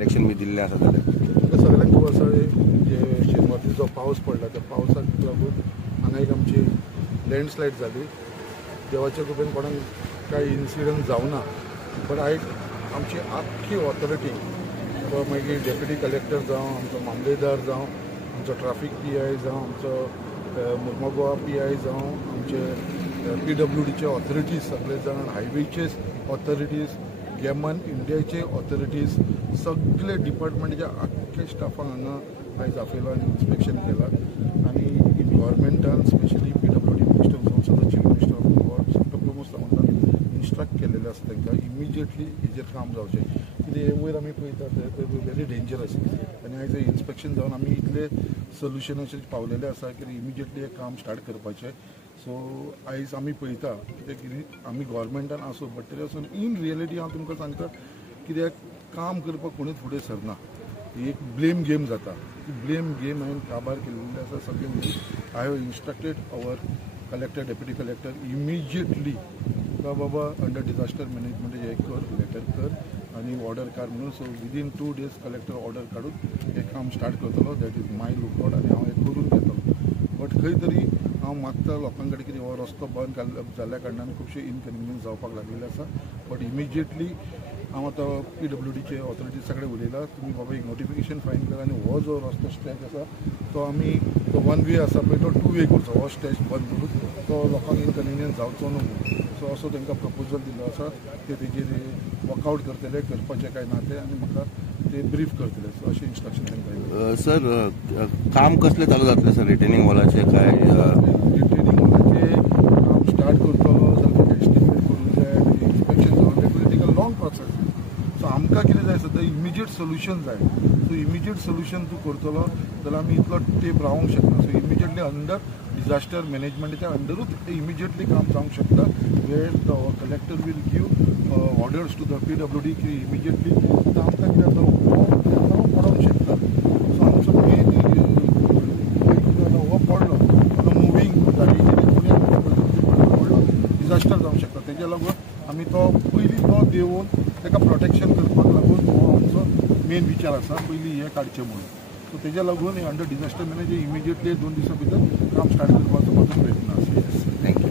Direction मी दिल्ले आसा जाल्यार सगळ्यांक खबर आसा जे शेनवारची जो पावस पडला त्या पावसाक लागून हांगा एक आमची लँडस्लायड जाली. देवाच्या कृपेन कोणाक कांय इन्सिडंट जावना. बट आयज आमची आख्खी ऑथॉरिटी मागीर डेप्युटी कलेक्टर जावं आमचो मामलेदार जावं आमचो ट्राफीक PI जावं आमचो मुर्मुगांव PI जावं आमचे PWDचे ऑथॉरिटीज सगळे जाण हायवेचे ऑथॉरिटीज गेमन इंडियाचे ऑथॉरिटीज सगळे डिपार्टमेंटाच्या आख्खे स्टाफांक हांगा आयज आपयला आनी इन्स्पेक्शन केला. आनी गव्हर्मेंटान स्पेशली PWD मिनिस्टर जावं सुद्दां chief minister of Goa doctor Pramod सावंतान इन्स्ट्रक्ट केलेले आसा तांकां इमिजिएटली हेजेर काम जावचें. कितें हे वयर आमी पळयता ते व्हेरी डेंजरस आनी आयज इन्स्पेक्शन जावन आमी इतले सोल्युशनाचेर पावलेले आसा की इमिजिएटली हे काम स्टार्ट करपाचें. सो आयज आमी पळयता कित्याक आमी गव्हर्मेंटान आसूं बट तरी आसून इन रियलिटी हांव तुमकां सांगता कित्याक काम करपाक कोणूच फुडें सरना. ही एक ब्लेम गेम जाता. ती ब्लेम गेम हांवें काबार केल्ली आसा सगळे. I have instructed our collector deputy collector immediately बाबा अंडर डिजास्टर मॅनेजमेंट हे कर लेटर कर आनी ऑर्डर काड म्हणून. So within 2 days collector order काडून हे काम स्टार्ट करतलो. दॅट इज माय लुकआउट आनी हांव हे करून घेतलो. बट खंय तरी हांव मागता लोकां कडेन कितें हो रस्तो बंद जाल्ल्या कारणान खुबशे इनकन्विनियन्स जावपाक लागलेले आसा. बट इमिजिएटली हांव आतां PWDचे ऑथॉरिटीज सगळे उलयला तुमी बाबा एक नोटिफिकेशन फायन करा आनी हो जो रस्तो स्ट्रेच आसा तो आमी तो 1 way आसा पळय तो 2 way करचो. हो स्ट्रेच बंद करून तो लोकांक इनकन्विनियन्स जावचो न्हू. सो असो तांकां प्रपोजल दिल्लो आसा. ते तेजेर वर्कआउट करतले करपाचें काय ना ते आनी म्हाका ते ब्रीफ करतले. सो अशें इन्स्ट्रक्शन तांकां. सर काम कसले चालू जातले सर रिटेनिंग वॉलाचे काय रिटेनिंग वॉलाचे काम स्टार्ट करतलो जाल्यार एस्टिमेट करूंक जाय इन्स्पेक्शन जावन ते take a long process. So आमकां कितें जाय सद्या इमिजिएट सोल्युशन जाय. सो इमिजिएट सोल्युशन तूं करतलो जाल्यार आमी इतलो टेप रावंक शकना. सो इमिजिएटली अंडर डिजास्टर मॅनेजमेंटाच्या अंडरूच इमिजिएटली काम जावंक शकता. Where the collector will give orders to the PWD की इमिजिएटली आतां आमकां कितें जाता पडोवंक शकता. सो आमचो मेन हो पडलो मुवींग गाडी पडलो डिजास्टर जावंक शकता. तेज्या लागून आमी तो पयलीं तो देंवन ताका प्रोटेक्शन करपाक लागून हो आमचो मेन विचार आसा पयलीं हें काडचें म्हणून. सो तेज्या लागून हे अंडर डिजास्टर मॅनेज इमिजिएटली 2 दिसां भितर काम स्टार्ट करपाचो म्हजो प्रयत्न आसा. थँक्यू.